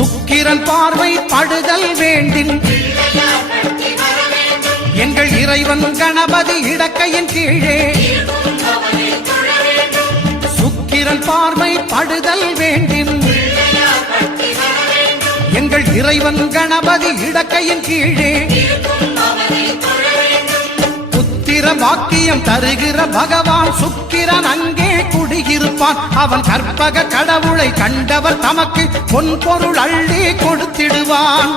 சுக்கிரன் பார்வை படுதல் வேண்டின் எங்கள் இறைவன் கணபதி இடக்கையின் கீழே சுக்கிரன் பார்வை படுதல் வேண்டின் எங்கள் இறைவன் கணபதி இடக்கையின் கீழே புத்திர வாக்கியம் தருகிற பகவான் சுக்கிரன் அங்கே குடியிருப்பான். அவன் கற்பக கடவுளை கண்டவர் தமக்கு பொன் பொருள் அள்ளி கொடுத்திடுவான்.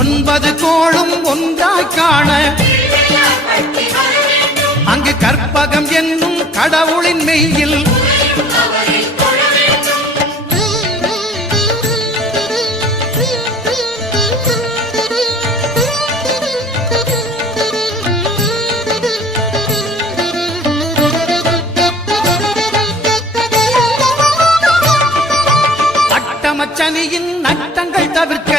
ஒன்பது கோளும் ஒன்றாய் காண அங்கு கற்பகம் என்னும் கடவுளின் மெய்யில் அட்டமச்சனியின் நட்டங்கள் தவிர்க்க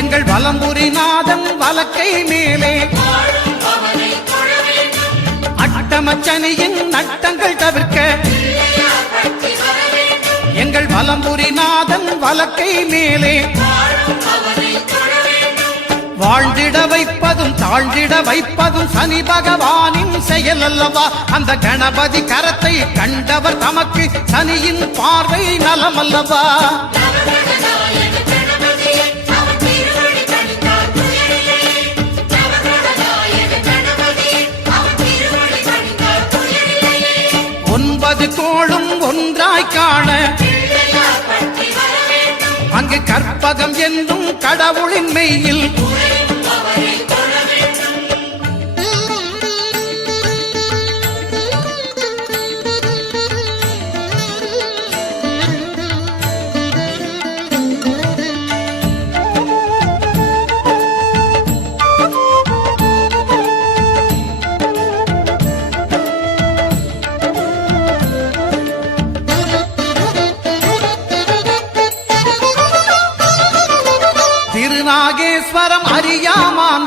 எங்கள் வலம்புரிநாதன் வலக்கை மேலே அட்டமச்சனியின் நட்டங்கள் தவிர்க்க எங்கள் வலம்புரிநாதன் வலக்கை மேலே வாழ்ந்திட வைப்பதும் தாழ்ந்திட வைப்பதும் சனி பகவானின் செயல் அல்லவா. அந்த கணபதி கரத்தை கண்டவர் தமக்கு சனியின் பார்வை நலம் அல்லவா. ஒன்பது கோளும் ஒன்றாய் காண அங்கு கற்பகம் என்னும் கடவுளின் மெய்யில் திருநாகேஸ்வரம் அறியாமான்